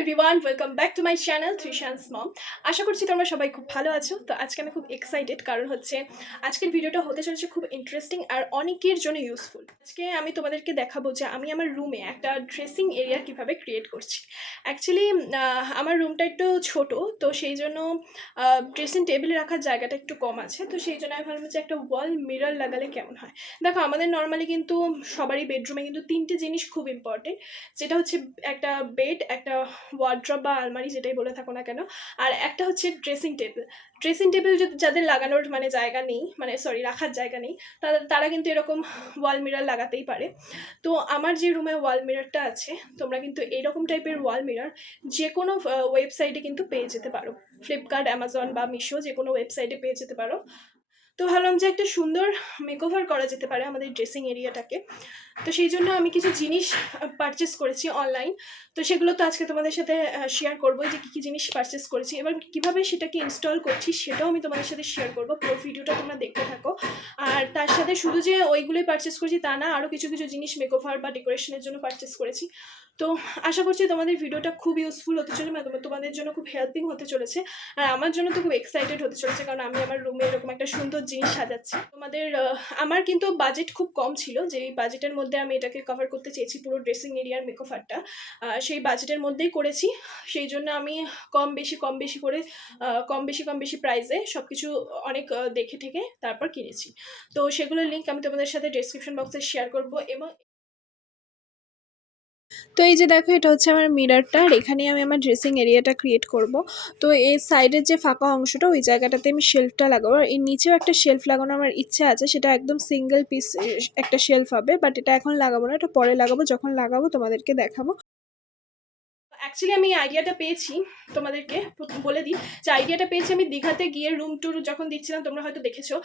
Everyone, welcome back to my channel Trishan's mom. আশা করছি তোমরা সবাই খুব ভালো আছো। তো আজকে আমি খুব এক্সাইটেড, কারণ হচ্ছে আজকের ভিডিওটা হতে চলেছে খুব ইন্টারেস্টিং আর অনেকের জন্য ইউজফুল। আজকে আমি তোমাদেরকে দেখাবো যে আমি আমার রুমে একটা ড্রেসিং এরিয়া কীভাবে ক্রিয়েট করছি। অ্যাকচুয়ালি আমার রুমটা একটু ছোট, তো সেই জন্য ড্রেসিং টেবিলে রাখার জায়গাটা একটু কম আছে। তো সেই জন্য আমি ভাবলাম যে একটা ওয়াল মিরর লাগালে কেমন হয়। দেখো, আমাদের নর্মালি কিন্তু সবারই বেডরুমে কিন্তু তিনটে জিনিস খুব ইম্পর্টেন্ট, যেটা হচ্ছে একটা বেড, একটা ওয়ার্ড্রপ বা আলমারি যেটাই বলে থাকো না কেন, আর একটা হচ্ছে ড্রেসিং টেবিল। ড্রেসিং টেবিল যাদের লাগানোর জায়গা নেই, রাখার জায়গা নেই, তারা কিন্তু এরকম ওয়াল মিরর লাগাতেই পারে। তো আমার যে রুমে ওয়াল মিররটা আছে, তোমরা কিন্তু এইরকম টাইপের ওয়াল মিরর যে কোনো ওয়েবসাইটে কিন্তু পেয়ে যেতে পারো। ফ্লিপকার্ট, অ্যামাজন বা মিশো, যে কোনো ওয়েবসাইটে পেয়ে যেতে পারো। তো ভাবলাম যে একটা সুন্দর মেকওভার করা যেতে পারে আমাদের ড্রেসিং এরিয়াটাকে। তো সেই জন্য আমি কিছু জিনিস পারচেস করেছি অনলাইন। তো সেগুলো তো আজকে তোমাদের সাথে শেয়ার করবো, যে কী কী জিনিস পারচেস করেছি, এবার কীভাবে সেটাকে ইনস্টল করছি সেটাও আমি তোমাদের সাথে শেয়ার করবো। পুরো ভিডিওটা তোমরা দেখতে থাকো। আর তার সাথে শুধু যে ওইগুলোই পারচেস করেছি তা না, আরও কিছু কিছু জিনিস মেকওভার বা ডেকোরেশনের জন্য পারচেস করেছি। তো আশা করছি তোমাদের ভিডিওটা খুব ইউজফুল হতে চলেছে, তোমাদের জন্য খুব হেল্পিং হতে চলেছে। আর আমার জন্য তো খুব এক্সাইটেড হতে চলেছে, কারণ আমি আমার রুমে এরকম একটা সুন্দর জিনিস সাজাচ্ছি। আমার কিন্তু বাজেট খুব কম ছিল, যে এই বাজেটের মধ্যে আমি এটাকে কভার করতে চেয়েছি পুরো ড্রেসিং এরিয়ার মেকওভারটা। সেই বাজেটের মধ্যেই করেছি। সেই জন্য আমি কম বেশি প্রাইসে সব কিছু অনেক দেখে ঠেকে তারপর কিনেছি। তো সেগুলোর লিঙ্ক আমি তোমাদের সাথে ডেসক্রিপশন বক্সে শেয়ার করবো। এবং তো এই যে দেখো, এটা হচ্ছে আমার মিররটা, আর এখানে আমি আমার ড্রেসিং এরিয়াটা ক্রিয়েট করব। তো এই সাইডের যে ফাঁকা অংশটা, ওই জায়গাটাতে আমি শেলফটা লাগাবো। আর এর নিচেও একটা শেলফ লাগানো আমার ইচ্ছা আছে, সেটা একদম সিঙ্গেল পিস একটা শেলফ হবে, বাট এটা এখন লাগাবো না, এটা পরে লাগাবো। যখন লাগাবো তোমাদেরকে দেখাবো। অ্যাকচুয়ালি আমি আইডিয়াটা পেয়েছি, তোমাদেরকে বলে দিই যে আইডিয়াটা পেয়েছি আমি দীঘাতে গিয়ে রুম ট্যুর যখন দিচ্ছিলাম। তোমরা হয়তো দেখেছো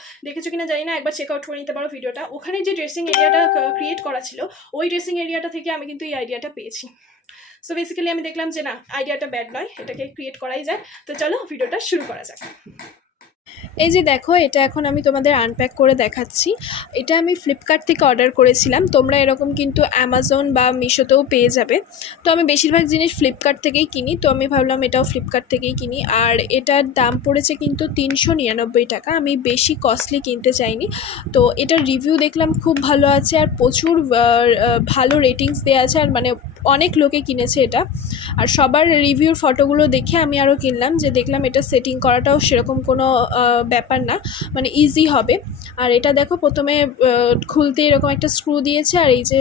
কিনা জানি না, একবার চেক আউট করে নিতে পারো ভিডিওটা। ওখানে যে ড্রেসিং এরিয়াটা ক্রিয়েট করা ছিল, ওই ড্রেসিং এরিয়াটা থেকে আমি কিন্তু এই আইডিয়াটা পেয়েছি। সো বেসিক্যালি আমি দেখলাম যে না, আইডিয়াটা ব্যাড নয়, এটাকে ক্রিয়েট করাই যায়। তো চলো ভিডিওটা শুরু করা যাক। এই যে দেখো, এটা এখন আমি তোমাদের আনপ্যাক করে দেখাচ্ছি। এটা আমি ফ্লিপকার্ট থেকে অর্ডার করেছিলাম। তোমরা এরকম কিন্তু অ্যামাজন বা মিশোতেও পেয়ে যাবে। তো আমি বেশিরভাগ জিনিস ফ্লিপকার্ট থেকেই কিনি, তো আমি ভাবলাম এটাও ফ্লিপকার্ট থেকেই কিনি। আর এটার দাম পড়েছে কিন্তু 399 টাকা। আমি বেশি কস্টলি কিনতে চাইনি। তো এটার রিভিউ দেখলাম খুব ভালো আছে, আর প্রচুর ভালো রেটিংস দেওয়া আছে, আর অনেক লোকে কিনেছে এটা। আর সবার রিভিউর ফটোগুলো দেখে আমি আরও কিনলাম, যে দেখলাম এটা সেটিং করাটাও সেরকম কোনো ব্যাপার না, ইজি হবে। আর এটা দেখো, প্রথমে খুলতে এরকম একটা স্ক্রু দিয়েছে, আর এই যে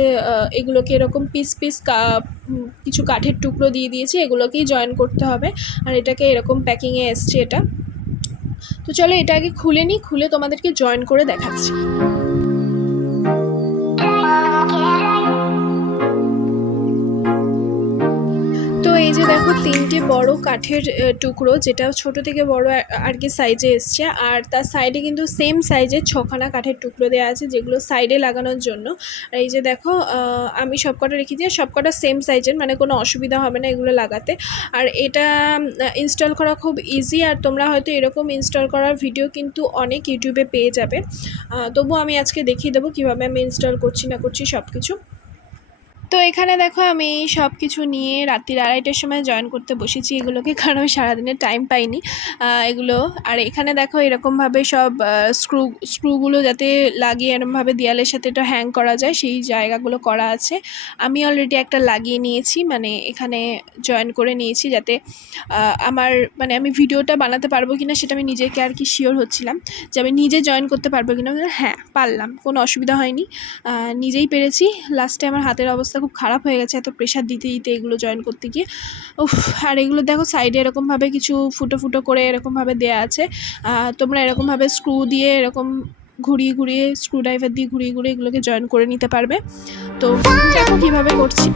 এগুলোকে এরকম পিস কিছু কাঠের টুকরো দিয়ে দিয়েছে, এগুলোকেই জয়েন করতে হবে। আর এটাকে এরকম প্যাকিংয়ে এসছে এটা। তো চলো এটা আগে খুলে নিই, খুলে তোমাদেরকে জয়েন করে দেখাচ্ছি। তো এই যে দেখো, তিনটে বড় কাঠের টুকরো, যেটা ছোট থেকে বড় আর কি সাইজে এসছে। আর তার সাইডে কিন্তু সেম সাইজের 6খানা কাঠের টুকরো দেওয়া আছে, যেগুলো সাইডে লাগানোর জন্য। আর এই যে দেখো, আমি সবকটা রেখেছি, সবকটা সেম সাইজের, কোনো অসুবিধা হবে না এগুলো লাগাতে। আর এটা ইনস্টল করা খুব ইজি, আর তোমরা হয়তো এরকম ইনস্টল করার ভিডিও কিন্তু অনেক ইউটিউবে পেয়ে যাবে। তবু আমি আজকে দেখিয়ে দেবো কীভাবে আমি ইনস্টল করছি না করছি সব কিছু। তো এখানে দেখো, আমি সব কিছু নিয়ে রাত্রির 2:30টার সময় জয়েন করতে বসেছি এগুলোকে, কারণ আমি সারাদিনের টাইম পাইনি এগুলো। আর এখানে দেখো, এরকমভাবে সব স্ক্রুগুলো যাতে লাগিয়ে এরকমভাবে দেয়ালের সাথে এটা হ্যাং করা যায়, সেই জায়গাগুলো করা আছে। আমি অলরেডি একটা লাগিয়ে নিয়েছি, এখানে জয়েন করে নিয়েছি, যাতে আমার আমি ভিডিওটা বানাতে পারবো কিনা সেটা আমি নিজেকে আর কি শিওর হচ্ছিলাম, যে আমি নিজে জয়েন করতে পারবো কিনা। হ্যাঁ, পারলাম, কোনো অসুবিধা হয়নি, নিজেই পেরেছি। লাস্টে আমার হাতের অবস্থা খুব খারাপ হয়ে গেছে এত প্রেশার দিতে এগুলো জয়েন করতে গিয়ে। আর এগুলো দেখো, সাইডে এরকমভাবে কিছু ফুটো করে এরকমভাবে দেয়া আছে। তোমরা এরকমভাবে স্ক্রু দিয়ে এরকম ঘুরিয়ে স্ক্রু ড্রাইভার দিয়ে ঘুরিয়ে এগুলোকে জয়েন করে নিতে পারবে। তো দেখো কীভাবে করছি।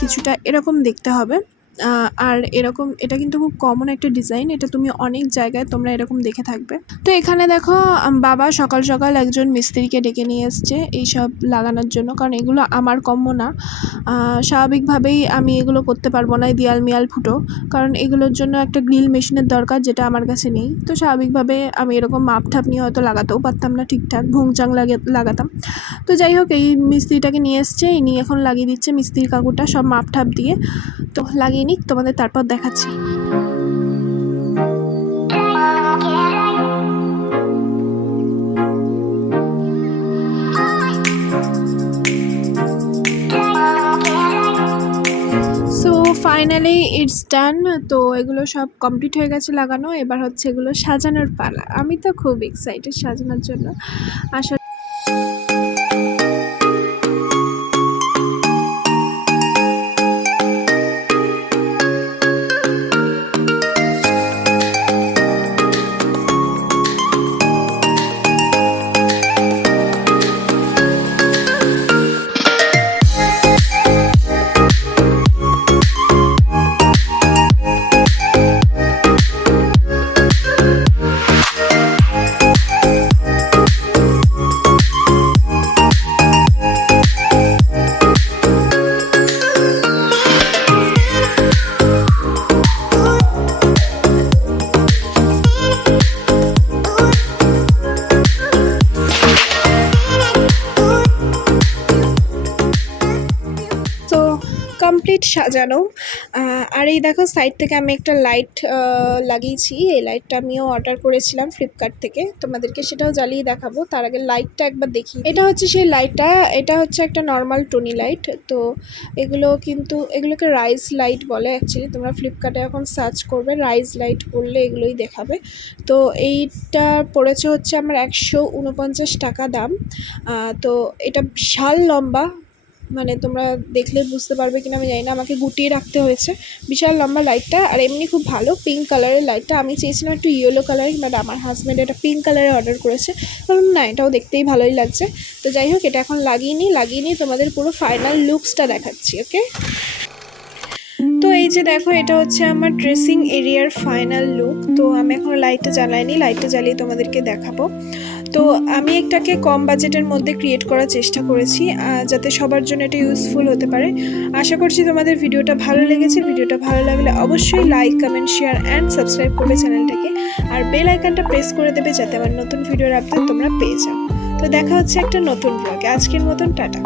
কিছুটা এরকম দেখতে হবে। আর এরকম এটা কিন্তু খুব কমন একটা ডিজাইন, এটা তুমি অনেক জায়গায় তোমরা এরকম দেখে থাকবে। তো এখানে দেখো বাবা সকাল সকাল একজন মিস্ত্রিকে ডেকে নিয়ে এসছে এইসব লাগানোর জন্য, কারণ এগুলো আমার কম্য না। স্বাভাবিকভাবেই আমি এগুলো করতে পারবো না, দেয়াল মিয়াল ফুটো, কারণ এগুলোর জন্য একটা গ্রিল মেশিনের দরকার, যেটা আমার কাছে নেই। তো স্বাভাবিকভাবে আমি এরকম মাপ ঠাপ নিয়ে হয়তো লাগাতেও পারতাম না, ঠিকঠাক ভুংচাং লাগাতাম। তো যাই হোক, এই মিস্ত্রিটাকে নিয়ে এসছে, ইনি এখন লাগিয়ে দিচ্ছে, মিস্ত্রির কাকুটা সব মাপ ঠাপ দিয়ে। তো লাগিয়ে নিক, তোমাদের তারপর দেখাচ্ছি। সো ফাইনালি ইটস ডান। তো এগুলো সব কমপ্লিট হয়ে গেছে লাগানো, এবার হচ্ছে এগুলো সাজানোর পালা। আমি তো খুব এক্সাইটেড সাজানোর জন্য। আশা কমপ্লিট সাজানো। আর এই দেখো সাইড থেকে আমি একটা লাইট লাগিয়েছি, এই লাইটটা আমিও অর্ডার করেছিলাম ফ্লিপকার্ট থেকে, তোমাদেরকে সেটাও জ্বালিয়ে দেখাবো। তার আগে লাইটটা একবার দেখি। এটা হচ্ছে সেই লাইটটা, এটা হচ্ছে একটা নর্মাল টনি লাইট। তো এগুলোকে রাইজ লাইট বলে অ্যাকচুয়ালি। তোমরা ফ্লিপকার্টে এখন সার্চ করবে রাইজ লাইট করলে এগুলোই দেখাবে। তো এইটা পড়েছে হচ্ছে আমার 149 টাকা দাম। তো এটা বিশাল লম্বা, মানে তোমরা দেখলে বুঝতে পারবে কিনা আমি জানি না, আমাকে গুটিয়ে রাখতে হয়েছে। বিশাল লম্বা লাইটটা, আর এমনি খুব ভালো পিঙ্ক কালারের লাইটটা। আমি চেয়েছিলাম একটু ইয়েলো কালারের, বাট আমার হাজব্যান্ড এটা পিঙ্ক কালারে অর্ডার করেছে, কারণ না এটাও দেখতেই ভালোই লাগছে। তো যাই হোক, এটা এখন লাগিয়ে নিই তোমাদের পুরো ফাইনাল লুকসটা দেখাচ্ছি। ওকে, তো এই যে দেখো, এটা হচ্ছে আমার ড্রেসিং এরিয়ার ফাইনাল লুক। তো আমি এখন লাইটটা জ্বালাইনি, লাইটটা জ্বালিয়ে তোমাদেরকে দেখাবো। তো আমি একটাকে কম বাজেটের মধ্যে ক্রিয়েট করার চেষ্টা করেছি, যাতে সবার জন্য এটা ইউজফুল হতে পারে। আশা করছি তোমাদের ভিডিওটা ভালো লেগেছে। ভিডিওটা ভালো লাগলে অবশ্যই like, comment, share and subscribe করবে চ্যানেলটাকে, আর বেল আইকনটা প্রেস করে দেবে যাতে আমার নতুন ভিডিওর আপডেট তোমরা পেয়ে যাও। তো দেখা হচ্ছে একটা নতুন ব্লগে। আজকের মতন টাটা।